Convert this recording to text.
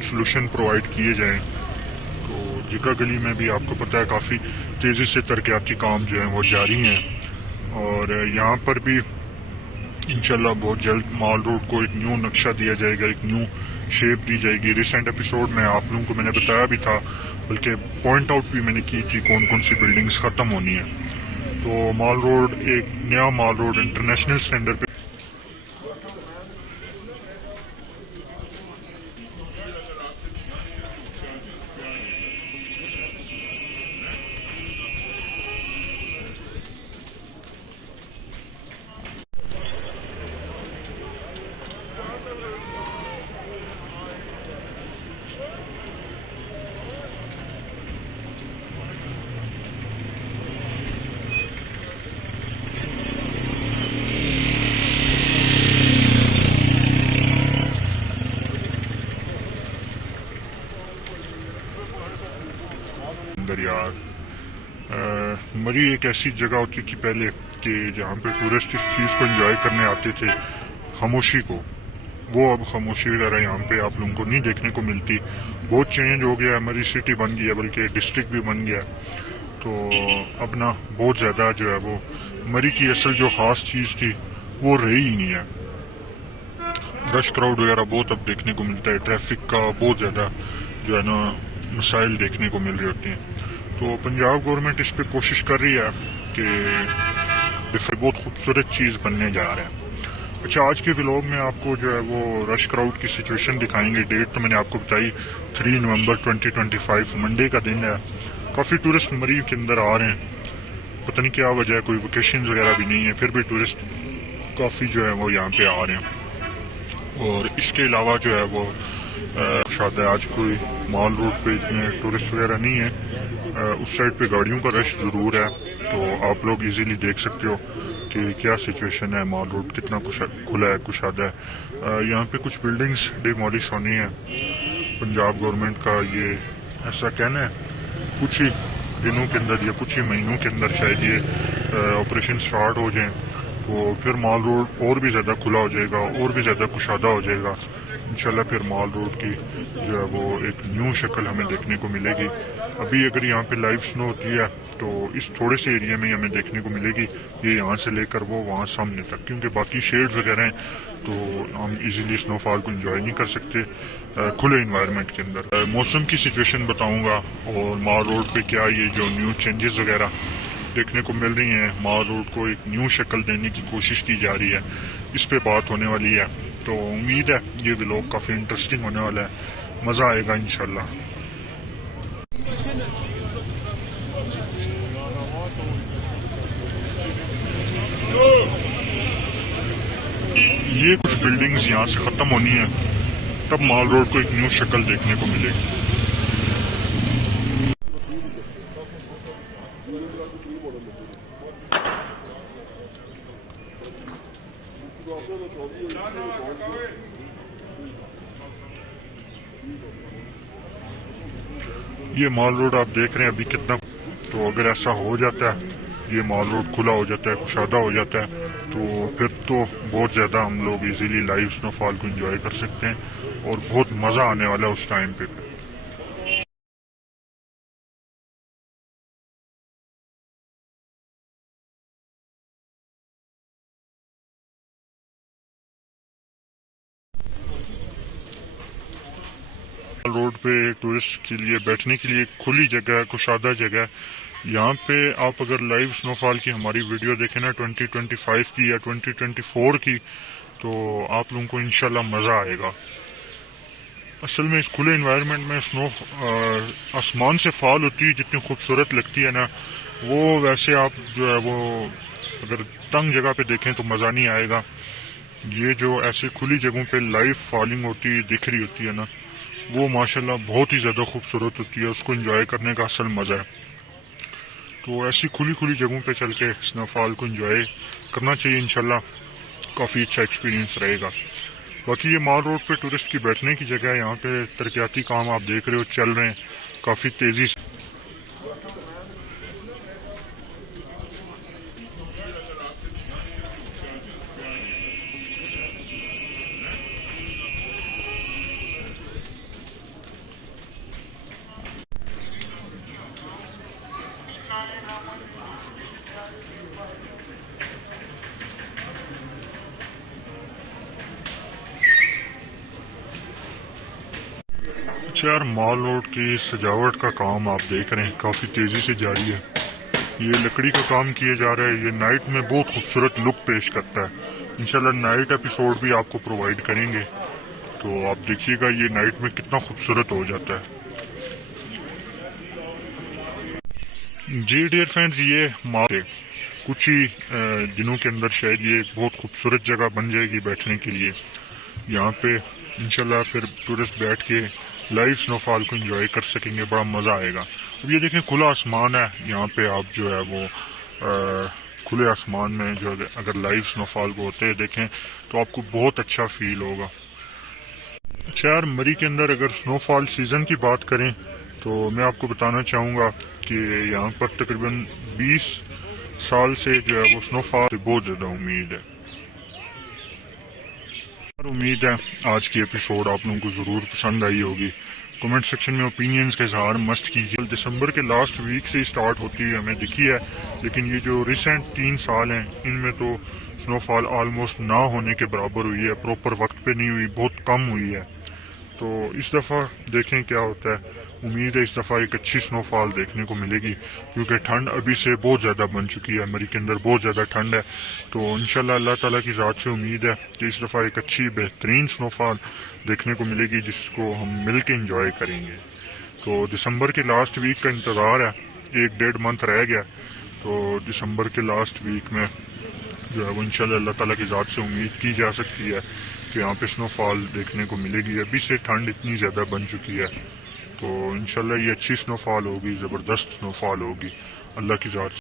Solution provide किए जाएं। तो जिका गली में भी आपको पता है काफ़ी तेज़ी से तरक्याती काम जो है वो जारी हैं और यहाँ पर भी इंशाल्लाह बहुत जल्द माल रोड को एक न्यू नक्शा दिया जाएगा, एक न्यू शेप दी जाएगी। रिसेंट एपिसोड में आप लोगों को मैंने बताया भी था, बल्कि पॉइंट आउट भी मैंने की थी कौन कौन सी बिल्डिंग्स ख़त्म होनी है। तो माल रोड एक नया माल रोड इंटरनेशनल स्टैंडर्ड पे अंदर यार मरी एक ऐसी जगह होती थी पहले कि जहाँ पे टूरिस्ट इस चीज़ को एंजॉय करने आते थे, खामोशी को। वो अब खामोशी वगैरह यहाँ पे आप लोगों को नहीं देखने को मिलती। बहुत चेंज हो गया, मरी सिटी बन गई है, बल्कि डिस्ट्रिक्ट भी बन गया। तो अब ना बहुत ज़्यादा जो है वो मरी की असल जो खास चीज़ थी वो रही ही नहीं है। रश क्राउड वगैरह बहुत अब देखने को मिलता है, ट्रैफिक का बहुत ज़्यादा जो है ना मसाइल देखने को मिल रहे होते हैं। तो पंजाब गवर्नमेंट इस पे कोशिश कर रही है कि बहुत खूबसूरत चीज़ बनने जा रहा है। अच्छा, आज के व्लॉग में आपको जो है वो रश क्राउड की सिचुएशन दिखाएंगे। डेट तो मैंने आपको बताई 3 नवंबर 2025 मंडे का दिन है। काफ़ी टूरिस्ट मरी के अंदर आ रहे हैं, पता नहीं क्या वजह है, कोई वेकेशन वगैरह भी नहीं है, फिर भी टूरिस्ट काफ़ी जो है वो यहाँ पे आ रहे हैं। और इसके अलावा जो है वो शायद आज कोई माल रोड पे इतने टूरिस्ट वगैरह नहीं है। उस साइड पे गाड़ियों का रश ज़रूर है, तो आप लोग इजीली देख सकते हो कि क्या सिचुएशन है, माल रोड कितना खुला है, कुशादा है। यहाँ पे कुछ बिल्डिंग्स डिमोलिश होनी है। पंजाब गवर्नमेंट का ये ऐसा कहना है, कुछ ही दिनों के अंदर या कुछ ही महीनों के अंदर शायद ये ऑपरेशन स्टार्ट हो जाए, तो फिर माल रोड और भी ज़्यादा खुला हो जाएगा, और भी ज़्यादा कुशादा हो जाएगा। इंशाल्लाह फिर माल रोड की जो है वो एक न्यू शक्ल हमें देखने को मिलेगी। अभी अगर यहाँ पे लाइव स्नो होती है तो इस थोड़े से एरिया में हमें देखने को मिलेगी, ये यहाँ से लेकर वो वहाँ सामने तक, क्योंकि बाकी शेड्स वगैरह हैं तो हम इजीली स्नोफॉल को एंजॉय नहीं कर सकते खुले इन्वायरमेंट के अंदर। मौसम की सिचुएशन बताऊंगा और माल रोड पे क्या ये जो न्यू चेंजेस वगैरह देखने को मिल रही हैं, माल रोड को एक न्यू शक्ल देने की कोशिश की जा रही है, इस पे बात होने वाली है। तो उम्मीद है ये व्लॉग काफ़ी इंटरेस्टिंग होने वाला है, मज़ा आएगा इंशाल्लाह। ये कुछ बिल्डिंग्स यहाँ से ख़त्म होनी है, तब माल रोड को एक न्यू शक्ल देखने को मिलेगी। ये माल रोड आप देख रहे हैं अभी कितना, तो अगर ऐसा हो जाता है, ये माल रोड खुला हो जाता है, कुशादा हो जाता है, तो फिर तो बहुत ज़्यादा हम लोग इजीली लाइव स्नोफॉल को एंजॉय कर सकते हैं और बहुत मज़ा आने वाला है उस टाइम पे। रोड पे टूरिस्ट के लिए बैठने के लिए खुली जगह है, कुशादा जगह है। यहाँ पे आप अगर लाइव स्नोफॉल की हमारी वीडियो देखें ना 2025 की या 2024 की, तो आप लोगों को इंशाल्लाह मज़ा आएगा। असल में इस खुले इन्वायरमेंट में स्नो आसमान से फॉल होती है, जितनी खूबसूरत लगती है ना, वो वैसे आप जो है वो अगर तंग जगह पे देखें तो मज़ा नहीं आएगा। ये जो ऐसे खुली जगहों पे लाइव फॉलिंग होती है, दिख रही होती है ना, वो माशाल्लाह बहुत ही ज़्यादा खूबसूरत होती है, उसको एंजॉय करने का असल मज़ा है। तो ऐसी खुली खुली जगहों पे चल के स्नोफॉल को एंजॉय करना चाहिए, इंशाल्लाह काफ़ी अच्छा एक्सपीरियंस रहेगा। बाकी ये माल रोड पे टूरिस्ट की बैठने की जगह है, यहाँ पे तरक्याती काम आप देख रहे हो चल रहे हैं काफ़ी तेज़ी से। यार मॉल रोड की सजावट का काम आप देख रहे हैं काफी तेजी से जारी है। ये लकड़ी का काम किया जा रहा है। ये नाइट में बहुत खूबसूरत लुक पेश करता है। इंशाल्लाह नाइट एपिसोड भी आपको प्रोवाइड करेंगे, तो आप देखिएगा ये नाइट में कितना खूबसूरत हो जाता है। जी डियर फ्रेंड्स, ये मॉल है। कुछ ही दिनों के अंदर शायद ये एक बहुत खूबसूरत जगह बन जाएगी बैठने के लिए। यहाँ पे इंशाल्लाह फिर टूरिस्ट बैठ के लाइव स्नोफॉल को एंजॉय कर सकेंगे, बड़ा मजा आएगा। अब ये देखें खुला आसमान है, यहाँ पे आप जो है वो खुले आसमान में जो अगर लाइव स्नोफॉल को होते देखें तो आपको बहुत अच्छा फील होगा। अच्छा यार, मरी के अंदर अगर स्नोफॉल सीजन की बात करें तो मैं आपको बताना चाहूँगा कि यहाँ पर तकरीबन 20 साल से जो है वो स्नोफॉल से बहुत ज़्यादा उम्मीद है। उम्मीद है आज की एपिसोड आप लोगों को ज़रूर पसंद आई होगी। कमेंट सेक्शन में ओपिनियंस का इजहार मस्त कीजिए। दिसंबर के लास्ट वीक से स्टार्ट होती है हमें दिखी है, लेकिन ये जो रिसेंट 3 साल हैं इनमें तो स्नोफॉल ऑलमोस्ट ना होने के बराबर हुई है। प्रॉपर वक्त पे नहीं हुई, बहुत कम हुई है। तो इस दफ़ा देखें क्या होता है। उम्मीद है इस दफ़ा एक अच्छी स्नोफॉल देखने को मिलेगी, क्योंकि ठंड अभी से बहुत ज़्यादा बन चुकी है। मरी के अंदर बहुत ज़्यादा ठंड है। तो इंशाल्लाह अल्लाह ताला की ज़ात से उम्मीद है कि इस दफ़ा एक अच्छी बेहतरीन स्नोफॉल देखने को मिलेगी, जिसको हम मिल के इंजॉय करेंगे। तो दिसंबर के लास्ट वीक का इंतज़ार है, 1-1.5 मंथ रह गया। तो दिसंबर के लास्ट वीक में जो है वो इंशाल्लाह अल्लाह ताला की ज़ात से उम्मीद की जा सकती है कि यहाँ पे स्नोफॉल देखने को मिलेगी। अभी से ठंड इतनी ज़्यादा बन चुकी है, तो इंशाल्लाह ये अच्छी स्नोफॉल होगी, ज़बरदस्त स्नोफॉल होगी अल्लाह की ज़ात से।